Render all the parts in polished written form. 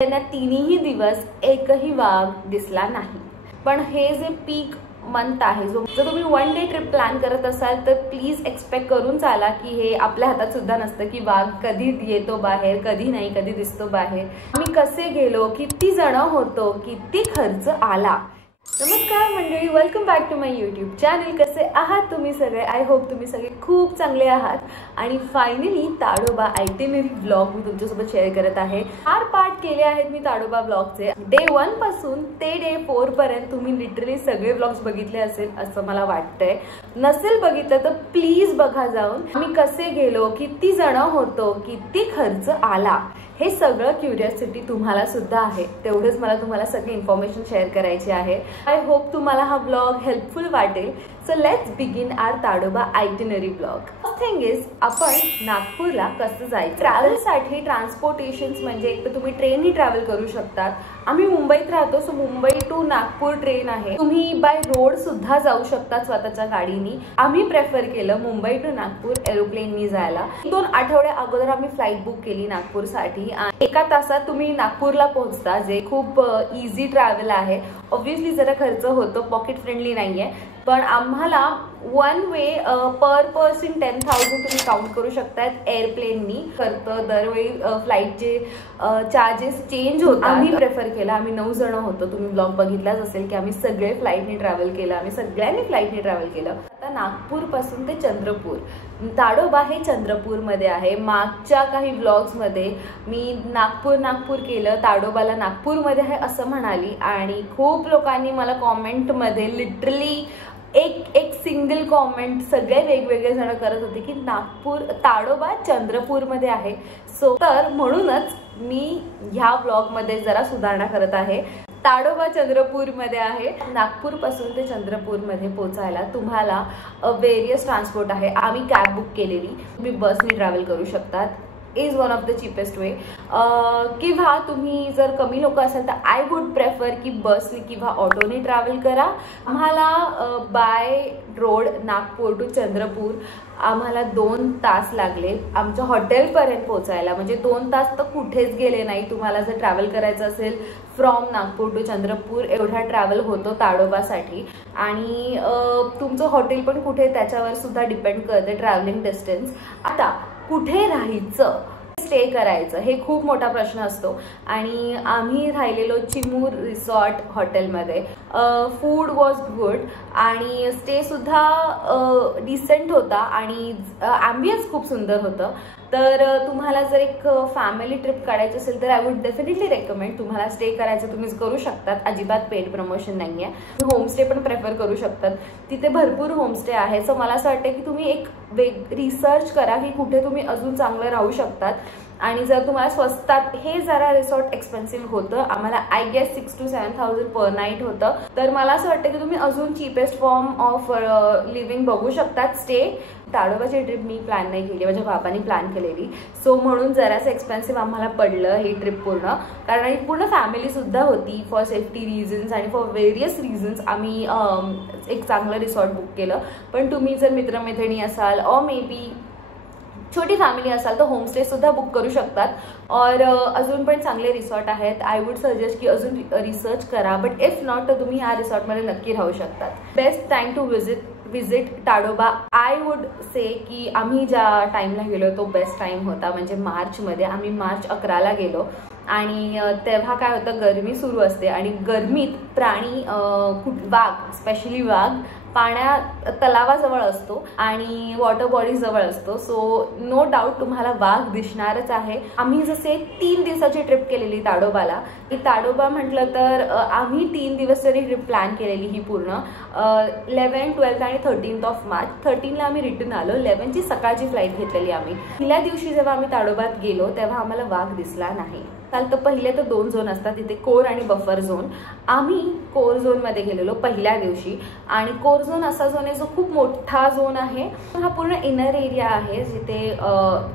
त्यांना तिन्ही दिवस एकही वाघ दिसला नाही। पण हे जे पीक मंथ आहे, जर तुम्ही वन डे ट्रिप प्लॅन करत असाल तर प्लीज एक्सपेक्ट करून चाला की हे आपल्या हातात सुद्धा नसतं की वाघ कधी येतो बाहेर, कधी नाही, कधी दिसतो बाहेर, आम्ही कसे गेलो, किती जण होतो, किती खर्च आला। नमस्कार मंडळी, welcome back to my YouTube channel. कसे आहात तुम्ही सगळे? आय होप तुम्ही सगळे खूप चांगले आहात। आणि फायनली ताडोबा आयटिनरी ब्लॉग मी तुमच्यासोबत शेअर करत आहे। 4 पार्ट केले आहेत मी ताडोबा ब्लॉगचे। डे 1 पासून ते डे 4 पर्यंत तुम्ही लिटरली सगळे ब्लॉग्स बघितले असेल असं मला वाटतंय। नसेल बघितलं तर प्लीज बघा जाऊन। आम्ही कसे गेलो, किती जण होतो, किती खर्च आला, हे सगळं क्युरियोसिटी तुम्हाला सुद्धा आहे। तेवढेच मला तुम्हाला सगळी इन्फॉर्मेशन शेअर करायची आहे। आय होप तुम्हाला हा ब्लॉग हेल्पफुल वाटेल। So let's begin our Tadoba itinerary blog. First thing is, आपण नागपूरला कसं जायचं। ट्रॅव्हलसाठी ट्रान्सपोर्टेशन्स म्हणजे एक तर तुम्ही ट्रेननी ट्रॅव्हल करू शकतात। आम्ही मुंबईत राहतो, so Mumbai to Nagpur train आहे। तुम्ही बाय रोड सुद्धा जाऊ शकता स्वतःच्या गाडीनी। आम्ही प्रेफर केलं मुंबई टू नागपूर एरोप्लेननी जायला। 2 आठवड्या अगोदर आम्ही फ्लाईट बुक केली नागपूरसाठी। 1 तासात तुम्ही नागपूरला पोहोचता, जे खूप इझी ट्रॅव्हल आहे। ऑब्व्हियसली जरा खर्च होतो, पॉकेट फ्रेंडली नाहीये, पण आम्हाला वन वे पर पर्सन 10,000 तुम्ही काउंट करू शकतात एअरप्लेननी। करतं दरवेळी फ्लाईटचे चार्जेस चेंज होतात। आम्ही प्रेफर केला, आम्ही 9 जण होतो। तुम्ही ब्लॉग बघितलाच असेल की आम्ही सगळे फ्लाईटने ट्रॅव्हल केलं, आम्ही सगळ्यांनी फ्लाईटने ट्रॅव्हल केलं। आता नागपूर पासून ते चंद्रपूर, ताडोबा हे चंद्रपूरमध्ये आहे। मागच्या काही ब्लॉग्समध्ये मी नागपूर केलं, ताडोबाला नागपूरमध्ये आहे असं म्हणाली, आणि खूप लोकांनी मला कॉमेंटमध्ये लिटरली एक सिंगल कॉमेंट सगळे वेगवेगळे जण करत होते की ताडोबा चंद्रपूरमध्ये आहे। सो तर म्हणूनच मी ह्या ब्लॉगमध्ये जरा सुधारणा करत आहे। ताडोबा चंद्रपूरमध्ये आहे। नागपूर पासून ते चंद्रपूरमध्ये पोहोचायला तुम्हाला वेरियस ट्रान्सपोर्ट आहे। आम्ही कॅब बुक केलेली, तुम्ही बसने ट्रॅव्हल करू शकतात, is one of the cheapest way. किंवा तुम्ही जर कमी लोक असाल तर आय वुड प्रेफर की बसने किंवा ऑटोने ट्रॅव्हल करा। आम्हाला by road Nagpur to Chandrapur आम्हाला 2 तास लागले आमच्या हॉटेलपर्यंत पोहोचायला। म्हणजे 2 तास तर कुठेच गेले नाही। तुम्हाला जर ट्रॅव्हल करायचं असेल फ्रॉम नागपूर टू चंद्रपूर, एवढा ट्रॅव्हल होतो ताडोबासाठी। आणि तुमचं हॉटेल पण कुठे त्याच्यावर सुद्धा डिपेंड करते ट्रॅव्हलिंग डिस्टन्स। आता कुठे राहायचं, स्टे करायचं, हे खूप मोठा प्रश्न असतो। आणि आम्ही राहिलेलो चिमूर रिसॉर्ट हॉटेलमध्ये। फूड वॉज गुड आणि स्टे सुद्धा डिसेंट होता आणि ॲम्बियन्स खूप सुंदर होतं। तर तुम्हाला जर एक फॅमिली ट्रिप काढायची असेल तर आय वुड डेफिनेटली रेकमेंड। तुम्हाला स्टे करायचं तुम्ही करू शकतात, अजिबात पेड प्रमोशन नाही आहे। होमस्टे पण प्रेफर करू शकतात, तिथे भरपूर होमस्टे आहे। सो मला असं वाटतं की तुम्ही एक रिसर्च करा की कुठे तुम्ही अजून चांगलं राहू शकतात। आणि जर तुम्हाला स्वस्तात, हे जरा रिसॉर्ट एक्सपेन्सिव्ह होतं, आम्हाला I guess 6,000 to 7,000 per night होतं। तर मला असं वाटतं की तुम्ही अजून चीपेस्ट फॉर्म ऑफ लिव्हिंग बघू शकतात स्टे। ताडोबाची ट्रिप मी प्लॅन नाही केली, माझ्या बाबांनी प्लॅन केलेली। सो म्हणून जरासं एक्सपेन्सिव्ह आम्हाला पडलं ही ट्रिप पूर्ण, कारण पूर्ण फॅमिली सुद्धा होती। फॉर सेफ्टी रिझन्स आणि फॉर वेरियस रिझन्स आम्ही एक चांगलं रिसॉर्ट बुक केलं। पण तुम्ही जर मित्रमैत्रिणी असाल और मे बी छोटी फॅमिली असाल तर होमस्टे सुद्धा बुक करू शकतात। और अजून पण चांगले रिसॉर्ट आहेत। आय वुड सजेस्ट की अजून रिसर्च करा, बट इफ नॉट तर तुम्ही ह्या रिसॉर्टमध्ये नक्की राहू शकतात। Best time to visit Tadoba I would say की आम्ही ज्या टाइमला गेलो तो बेस्ट टाइम होता, म्हणजे मार्चमध्ये। आम्ही मार्च 11ला गेलो आणि तेव्हा काय होतं, गरमी सुरू असते आणि गरमीत प्राणी वाघ, स्पेशली वाघ तलावाजवळ असतो आणि वॉटर बॉडी जवळ असतो। सो नो डाऊट तुम्हाला वाघ दिसणारच आहे। आम्ही जसे 3 दिवसाची ट्रिप केलेली ताडोबाला, ताडोबा म्हटलं तर आम्ही 3 दिवस तरी ट्रिप प्लॅन केलेली ही पूर्ण। 11, 12 आणि 13th ऑफ मार्च। 13ला आम्ही रिटर्न आलो, 11ची सकाळची फ्लाईट घेतलेली आम्ही। पहिल्या दिवशी जेव्हा आम्ही ताडोबात गेलो तेव्हा आम्हाला वाघ दिसला नाही। तर पहिले तर 2 झोन असतात तिथे, कोर आणि बफर झोन। आम्ही कोर झोनमध्ये गेलेलो पहिल्या दिवशी, आणि कोर झोन असा झोन आहे जो खूप मोठा झोन आहे। हा पूर्ण इनर एरिया आहे जिथे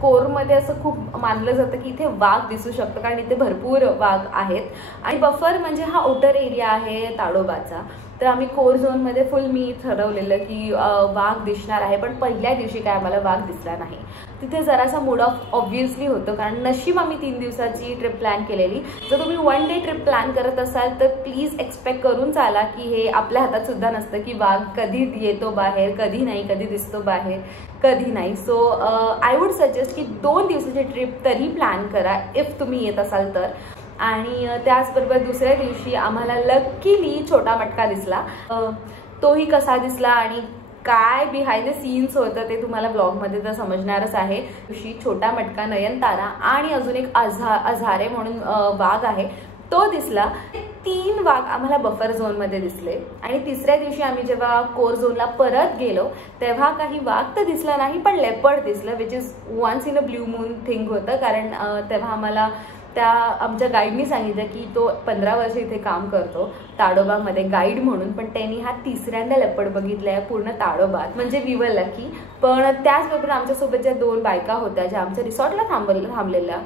कोरमध्ये असं खूप मानलं जातं की इथे वाघ दिसू शकतं, कारण इथे भरपूर वाघ आहेत। आणि बफर म्हणजे हा आउटर एरिया आहे ताडोबाचा। तर आम्ही कोर झोनमध्ये फुल मी ठरवलेलं की वाघ दिसणार आहे, पण पहिल्या दिवशी काय आम्हाला वाघ दिसला नाही. तिथे जरासा मूड ऑफ ऑब्व्हियसली होतं, कारण नशीब आम्ही 3 दिवसाची ट्रिप प्लॅन केलेली. जर तुम्ही 1 डे ट्रिप प्लॅन करत असाल तर प्लीज एक्सपेक्ट करून चाला की हे आपल्या हातात सुद्धा नसतं की वाघ कधी येतो बाहेर, कधी नाही, कधी दिसतो बाहेर, कधी नाही. सो आय वुड सजेस्ट की 2 दिवसाची ट्रिप तरी प्लॅन करा इफ तुम्ही येत असाल तर. आणि त्याचबरोबर दुसऱ्या दिवशी आम्हाला लकीली छोटा मटका दिसला. तोही कसा दिसला आणि काय बिहाइंड द सीन्स होतं ते तुम्हाला ब्लॉगमध्ये तर समजणारच आहे. दिवशी छोटा मटका, नयनतारा आणि अजून एक अझारे म्हणून वाघ आहे तो दिसला. 3 वाघ आम्हाला बफर झोनमध्ये दिसले. आणि तिसऱ्या दिवशी आम्ही जेव्हा कोर झोनला परत गेलो तेव्हा काही वाघ तर दिसला नाही, पण लेपर्ड दिसलं, which is once in a blue moon thing होतं. कारण तेव्हा आम्हाला त्या आमच्या गाईडनी सांगितलं की तो 15 वर्ष इथे काम करतो ताडोबामध्ये गाईड म्हणून, पण त्यांनी हा 3ऱ्यांदा लेपर्ड बघितलाय पूर्ण ताडोबात, म्हणजे वी वर लकी. पण त्याचबरोबर आमच्यासोबत ज्या 2 बायका होत्या ज्या आमच्या रिसॉर्टला थांबलेल्या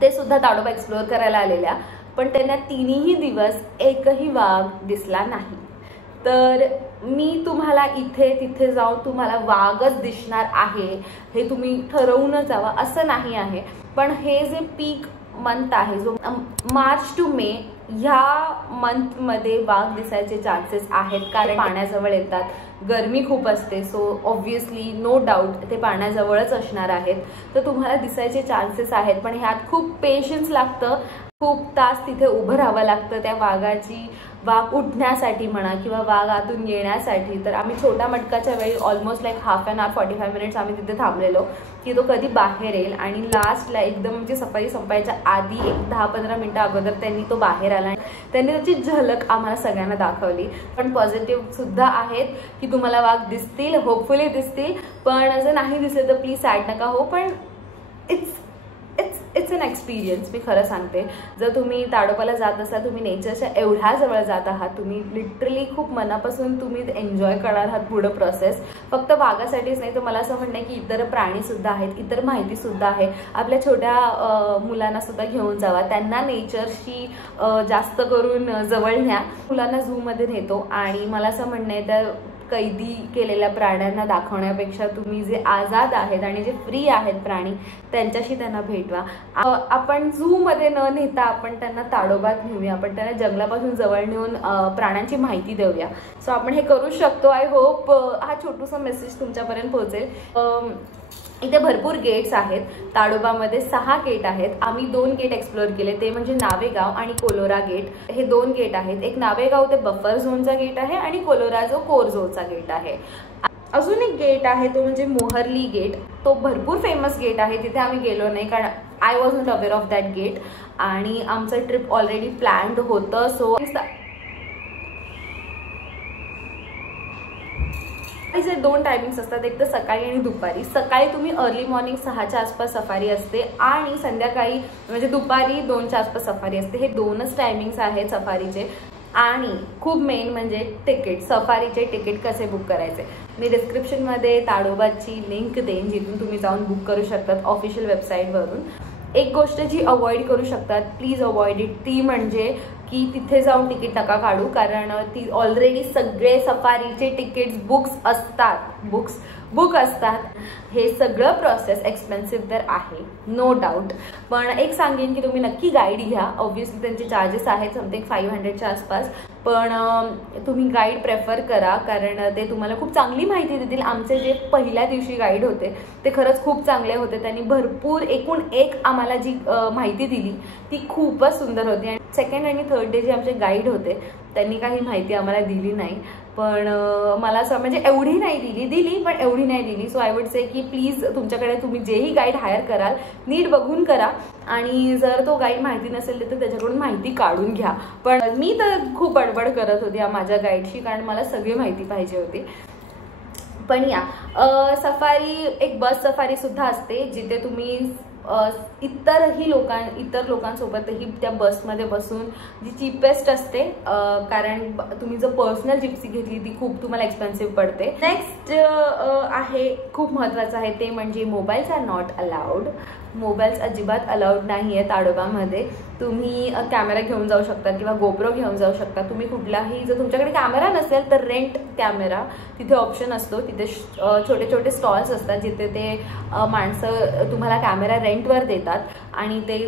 ते सुद्धा ताडोबा एक्सप्लोअर करायला आलेल्या, पण त्यांना 3ही दिवस एकही वाघ दिसला नाही. तर मी तुम्हाला इथे तिथे जाऊन तुम्हाला वाघच दिसणार आहे हे तुम्ही ठरवूनच जावा असं नाही आहे. पण हे जे पीक मंथ आहे जो मार्च टू मे ह्या मंथमध्ये वाघ दिसायचे चान्सेस आहेत, कारण पाण्याजवळ येतात, गरमी खूप असते. सो ऑब्व्हियसली नो डाऊट ते पाण्याजवळच असणार आहेत, तर तुम्हाला दिसायचे चान्सेस आहेत. पण ह्यात खूप पेशन्स लागतं, खूप तास तिथे उभं राहावं लागतं त्या वाघ उठण्यासाठी म्हणा किंवा वाघ आतून येण्यासाठी. तर आम्ही छोटा मटकाच्या वेळी almost like half an hour 45 minutes आम्ही तिथे थांबलेलो की तो कधी बाहेर येईल. आणि लास्टला एकदम म्हणजे सफारी संपायच्या आधी एक 10-15 मिनिटं अगोदर त्यांनी तो बाहेर आला. त्यांनी त्याची झलक आम्हाला सगळ्यांना दाखवली. पण पॉझिटिव्ह सुद्धा आहेत की तुम्हाला वाघ दिसतील, होपफुली दिसतील. पण जर नाही दिसले तर प्लीज सॅड नका हो, पण इट्स एन एक्सपिरियन्स. मी खरं सांगते, जर तुम्ही ताडोबाला जात असाल, तुम्ही नेचरच्या एवढ्या जवळ जात आहात, तुम्ही लिटरली खूप मनापासून तुम्ही एन्जॉय करणार आहात पुढं प्रोसेस. फक्त वाघासाठीच नाही तर मला असं म्हणणं आहे की इतर प्राणीसुद्धा आहेत, इतर माहितीसुद्धा आहे. आपल्या छोट्या मुलांना सुद्धा घेऊन जावा, त्यांना नेचरशी जास्त करून जवळ न्या. मुलांना झूमध्ये नेतो आणि मला असं म्हणणं आहे तर कैदी केलेल्या प्राण्यांना दाखवण्यापेक्षा तुम्ही जे आजाद आहेत आणि जे फ्री आहेत प्राणी त्यांच्याशी त्यांना भेटवा. आपण झू मध्ये न नेता आपण त्यांना ताडोबात नेऊया, आपण त्यांना जंगलापासून जवळ नेऊन प्राण्यांची माहिती देऊया. सो आपण हे करू शकतो. आय होप हा छोटूसा मेसेज तुमच्यापर्यंत पोहोचेल. इथे भरपूर गेट्स आहेत. ताडोबामध्ये 6 गेट आहेत. आम्ही 2 गेट एक्सप्लोअर केले, ते म्हणजे नावेगाव आणि कोलोरा गेट. हे 2 गेट आहेत. एक नावेगाव ते बफर झोनचा गेट आहे आणि कोलोरा जो कोर झोनचा गेट आहे. अजून एक गेट आहे तो म्हणजे मोहर्ली गेट. तो भरपूर फेमस गेट आहे, तिथे आम्ही गेलो नाही कारण I was not aware of that gate आणि आमचं ट्रिप ऑलरेडी प्लॅन्ड होतं. सो जे 2 टायमिंग्स असतात, एक तर सकाळी आणि दुपारी. सकाळी तुम्ही अर्ली मॉर्निंग 6च्या आसपास सफारी असते आणि संध्याकाळी म्हणजे दुपारी 2च्या आसपास सफारी असते. हे 2च टायमिंग्स आहेत सफारीचे. आणि खूप मेन म्हणजे तिकीट, सफारीचे तिकीट कसे बुक करायचे. मी डिस्क्रिप्शनमध्ये ताडोबाची लिंक देईन जिथून तुम्ही जाऊन बुक करू शकतात ऑफिशियल वेबसाईटवरून. एक गोष्ट जी अवॉइड करू शकतात, प्लीज अवॉइड इट, ती म्हणजे की तिथे जाऊन तिकीट नका काढू, कारण ती ऑलरेडी सगळे सफारीचे तिकीट्स बुक असतात. हे सगळं प्रोसेस एक्सपेन्सिव्ह तर आहे नो डाऊट, पण एक सांगेन की तुम्ही नक्की गाईड घ्या. ऑब्व्हियसली त्यांचे चार्जेस आहेत समथिंग 500च्या आसपास, पण तुम्ही गाईड प्रेफर करा कारण ते तुम्हाला खूप चांगली माहिती देतील. आमचे जे पहिल्या दिवशी गाईड होते ते खरंच खूप चांगले होते. त्यांनी भरपूर एकूण एक आम्हाला जी माहिती दिली ती खूपच सुंदर होती. आणि सेकंड आणि थर्ड डे जे आमचे गाईड होते त्यांनी काही माहिती आम्हाला दिली नाही, पण मला असं म्हणजे एवढी नाही दिली पण एवढी नाही दिली. सो आय वुड से की प्लीज तुमच्याकडे तुम्ही जेही गाईड हायर कराल नीट बघून करा आणि जर तो गाईड माहिती नसेल तर त्याच्याकडून माहिती काढून घ्या. पण मी तर खूप बडबड करत होती माझ्या गाईडशी कारण मला सगळी माहिती पाहिजे होती. पण या सफारी एक बस सफारी सुद्धा असते जिथे तुम्ही इतर लोकांसोबतही त्या बसमध्ये बसून जी चीपेस्ट असते, कारण तुम्ही जर पर्सनल जिप्सी घेतली ती खूप तुम्हाला एक्सपेन्सिव्ह पडते. नेक्स्ट आहे खूप महत्त्वाचं आहे ते म्हणजे mobiles are not allowed. Mobiles अजिबात अलाउड नाही आहे ताडोबामध्ये. तुम्ही कॅमेरा घेऊन जाऊ शकता किंवा गोप्रो घेऊन जाऊ शकता. तुम्ही कुठलाही, जर तुमच्याकडे कॅमेरा नसेल तर रेंट कॅमेरा तिथे ऑप्शन असतो. तिथे छोटे छोटे स्टॉल्स असतात जिथे ते माणसं तुम्हाला कॅमेरा रेंटवर देतात आणि ते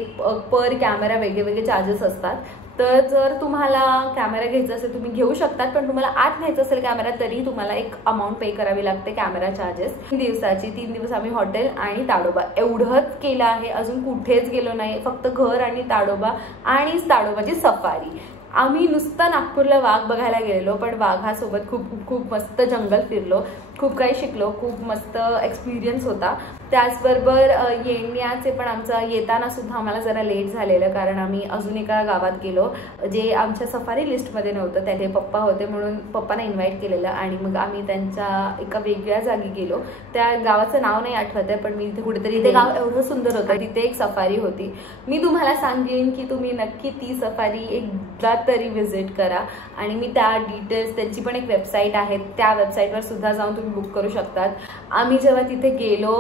पर कॅमेरा वेगळे चार्जेस असतात. तर जर तुम्हाला कॅमेरा घ्यायचा असेल तुम्ही घेऊ शकतात, पण तुम्हाला आत न्यायचा असेल कॅमेरा तरी तुम्हाला एक अमाऊंट पे करावी लागते कॅमेरा चार्जेस. 3 दिवसाची. 3 दिवस आम्ही हॉटेल आणि ताडोबा एवढंच केलं आहे. अजून कुठेच गेलो नाही. फक्त घर आणि ताडोबा आणि ताडोबाची सफारी. आम्ही नुसतं नागपूरला वाघ बघायला गेलेलो, पण वाघासोबत खूप मस्त जंगल फिरलो, खूप काही शिकलो, खूप मस्त एक्सपिरियन्स होता. त्याचबरोबर येण्याचे पण आमचं येताना सुद्धा आम्हाला जरा लेट झालेलं, कारण आम्ही अजून एका गावात गेलो जे आमच्या सफारी लिस्टमध्ये नव्हतं. त्याचे पप्पा होते म्हणून पप्पांना इन्व्हाइट केलेलं आणि मग आम्ही त्यांच्या एका वेगळ्या जागी गेलो. त्या गावाचं नाव नाही आठवत आहे, पण मी इथे कुठेतरी, ते गाव एवढं सुंदर होतं. तिथे एक सफारी होती. मी तुम्हाला सांगेन की तुम्ही नक्की ती सफारी एकदा तरी व्हिजिट करा. आणि मी त्या डिटेल्स, त्यांची पण एक वेबसाईट आहे, त्या वेबसाईटवर सुद्धा जाऊन तुम्ही बुक करू शकतात. आम्ही जेव्हा तिथे गेलो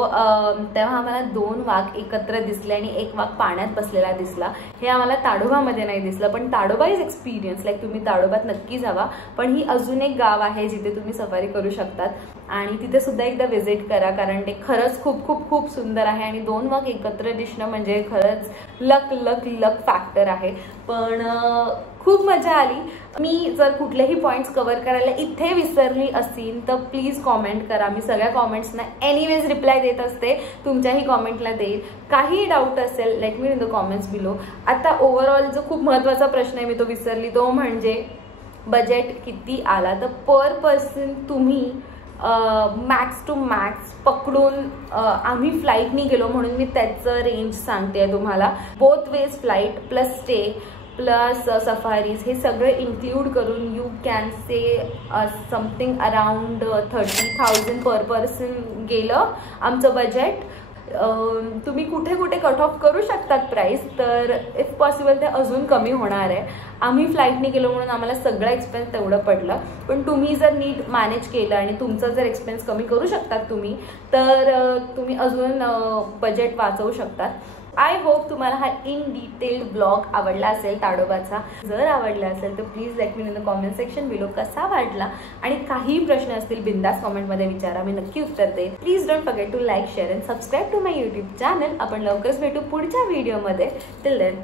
तेव्हा आम्हाला 2 वाघ एकत्र दिसले आणि 1 वाघ पाण्यात बसलेला दिसला. हे आम्हाला ताडोबामध्ये नाही दिसलं, पण ताडोबा इज एक्सपिरियन्स. लाईक तुम्ही ताडोबात नक्की जावा. पण ही अजून एक गाव आहे जिथे तुम्ही सफारी करू शकतात आणि तिथे सुद्धा एकदा व्हिजिट करा, कारण ते खरंच खूप सुंदर आहे. आणि 2 वाघ एकत्र दिसणं म्हणजे खरंच लक फॅक्टर आहे. पण खूप मजा आली. मी जर कुठलेही पॉईंट्स कव्हर करायला इथे विसरली असेल तर प्लीज कॉमेंट करा. मी सगळ्या कॉमेंट्सना एनिवेज रिप्लाय देत असते. तुमच्याही कॉमेंटला देईल. काही डाऊट असेल let me in the comments below. आता ओव्हरऑल जो खूप महत्त्वाचा प्रश्न आहे मी तो विसरली, तो म्हणजे बजेट किती आला. तर पर पर्सन तुम्ही मॅक्स टू मॅक्स पकडून, आम्ही फ्लाईटनी गेलो म्हणून मी त्याचं रेंज सांगते तुम्हाला. Both ways flight plus stay plus safaris हे सगळं इन्क्लूड करून you can say something around 30,000 per person गेलं आमचं बजेट. तुम्ही कुठे कुठे कट ऑफ करू शकतात प्राइस, तर इफ पॉसिबल ते अजून कमी होणार आहे. आम्ही फ्लाईटने गेलो म्हणून आम्हाला सगळं एक्सपेन्स तेवढं पडलं, पण तुम्ही जर नीट मॅनेज केलं आणि तुमचं जर एक्सपेन्स कमी करू शकतात तुम्ही, तर तुम्ही अजून बजेट वाचवू शकतात. आय होप तुम्हाला हा इन डिटेल ब्लॉग आवडला असेल ताडोबाचा. जर आवडला असेल तर please let me in the comment section below कसा वाटला. आणि काही प्रश्न असतील बिंदास कॉमेंटमध्ये विचारा, मी नक्की उत्तर देईन. Please don't forget to like, share and subscribe to my YouTube channel. आपण लवकरच भेटू पुढच्या व्हिडिओमध्ये. Till then